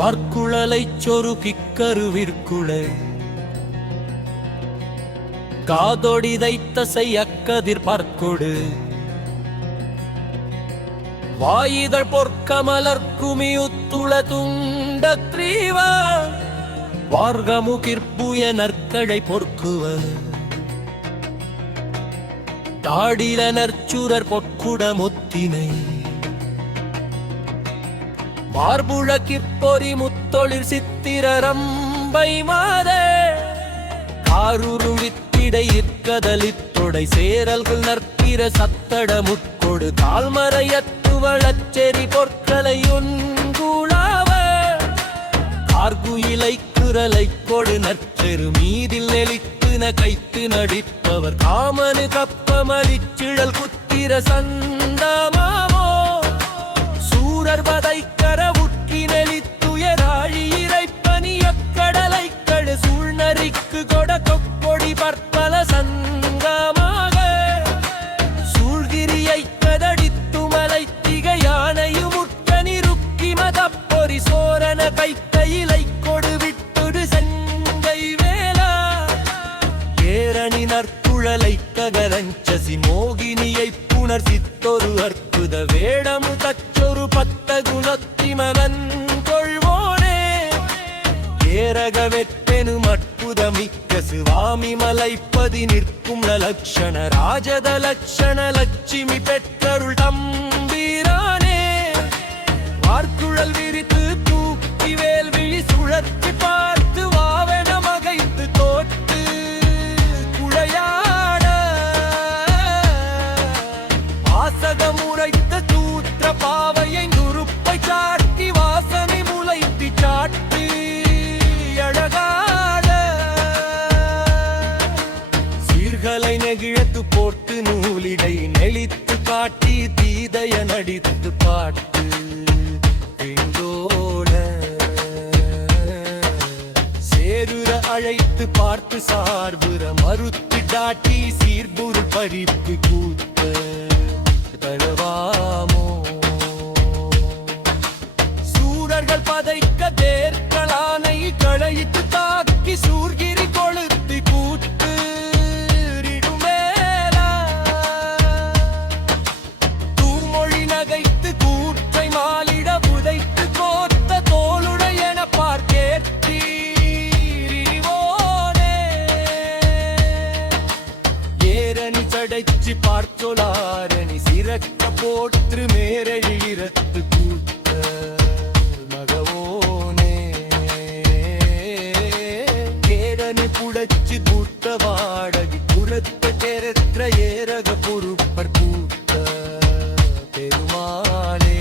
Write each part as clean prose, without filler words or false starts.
வார்க்குழலைச் சொருகிக்கருவிற்குளை காதொடிதைத்த செய்யக்கதிர் பார்க்கொடு வாயிதழ் பொற்கமலர் குமியுத்துள துண்ட கிரீவ வார்கமுகிர்புய நற்கழை பொற்குவ தாடில நற்சுரர் பொற்குட முத்தினை மார்புழக்கிற்பொறி முத்தொழில் சித்திரரம்பை மாதே காருரு வித்திடை இற்கதலித்தொடை சேரல்கள் நற்கிற சத்தட முட்கொடு கால்மறையத்துவளச்செறி பொற்களை உன்கூழாவ கார்குயிலை குரலை கொடு நற்செரு மீதில் நெளித்துன கைத்து நடிப்பவர் காமனு கப்பமலிச்சிழல் குத்திர சந்தமாவோ சூரர் வதைக்கர உட்கி நெளித்துயராழி இறைப்பனிய கடலை கடு சூழ்நரிக்கு கொட கொப்பொடி பற்பல சங்கமாக சூழ்கிரியை கதடித்துமலை திகையானையும் உட்கனி ருக்கி மதப்பொறி சோரன கைத்தையிலை கொடு விட்டுடு செங்கை வேளா ஏரணி நற்குழலை ககரஞ்சசி மோகினியை புனர் சித்தொரு அற்புத வேடமு தச்சொரு பத்த குணத்திமனன் கொள்வோனே ஏரக வெற்பெனு அற்புதமிக்க சிவாமி மலைப்பதி நிற்கும் லட்சண ராஜத லட்சண லட்சுமி பெற்றருள் தம்பீரானே வார்க்குழல் விரித்து தூக்கி வேல்விழி சுழற்றி பார்த்து வாவென மகைத்து தோற்று குழையாட வாசகம் உரைத்த சூத்திர பாவையை நுறுப்பை சாட்டி வாசனை முளைத்தி சாட்டி அழகாட சீர்களை நெகிழத்து போட்டு நூலிடை நெளித்து காட்டி தீதைய நடித்து பாட்டு பெண்டோட சேருர அழைத்து பார்த்து சார்புற மறுத்து டாட்டி சீர்புரு பறிப்பு கூத்த தழுவாமோ சூரர்கள் பதைக்க தேர்களானை களையிட்டு தாக்கி சூர்கிரி கொளுத்து கூட்டு தூமொழி நகைத்து கூற்றை மாலிட புதைத்து கோத்த தோளுடையன பார்க்கேற்றீரிவோனே ஏரணி சடைச்சி பார்த்தொலாரணி சிறக்க போற்று மேரழிரத்து கூத்த மகவோனே கேரணி புடச்சி பூத்த வாடகி புறத்த கேரற்ற ஏரக பொறுப்பற் பூத்த பெருமாளே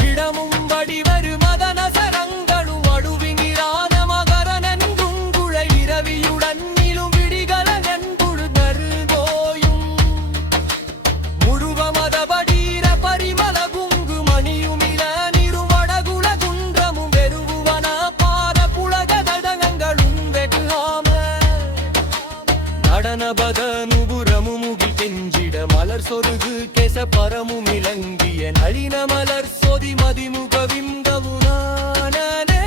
விடமும் வடிவரு மதன சரங்களும் அடுவினிரான மகரனன் குங்குழை இரவியுடன் நிலும் விடிகல நன்புழு நருகோயும் முழுவ மதபடீர பரிமள குங்கு மணியும் இள நிருவடகுல குன்றமும் வெறுவன பார புலக தடங்களும் வெகுகாம நடனபத நுபுரமு முகில் கெஞ்சிட மலர் சொருகு கெச பரமும் இளங்கிய நளின மலர் சொதி மதிமுக விம்கவுனானே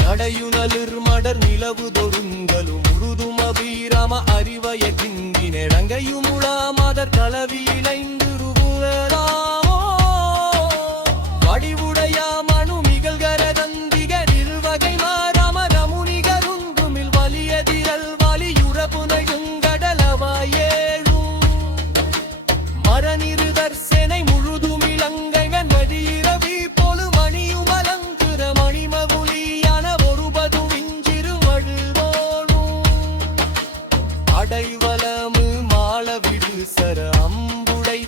நடையுணலிர் மடர் நிலவு தொருங்கலும் முழுதும் அபீரம அறிவய கிந்தி நெடங்கையும் உளாமதர் கலவி இளைந்துருவுவதாமோ வடிவுடையா மனு மிகழ்கர தந்திக நில்வகை மாறாம ரமுனிகருந்துமில் வலியதிரல் வலியுறப்புனையுங்கடலவாயேழும் மரநிருதர் செனை முழுதும் இளங்கைவன் வடியிரவி பொழு மணியும் அலங்குற மணிமகுலியான ஒருபது விஞ்சிரு வழுவோனும் அடைவலமு மாளவிடு சர அம்புடை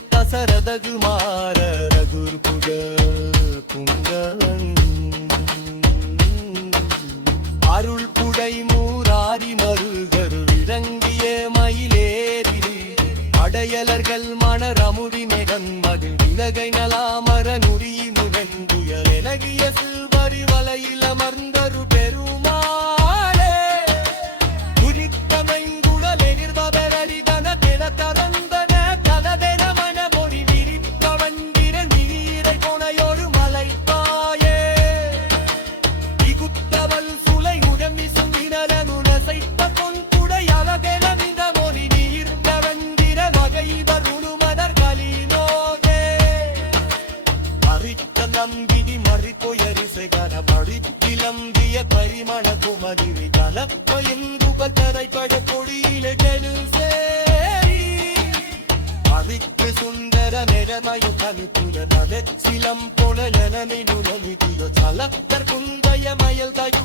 വിളമ്പിയ പരിമള കുമരി തലപ്പയങ്കുപതരൈപ്പട കൊടിയിലെ ജനുസേരി അറിക്ക് സുന്ദര നിരമയു കനുകുല നദച്ചിലം പൊളലനമിടുലമിതിയോ ചല തർകുന്തയ മയൽ തയു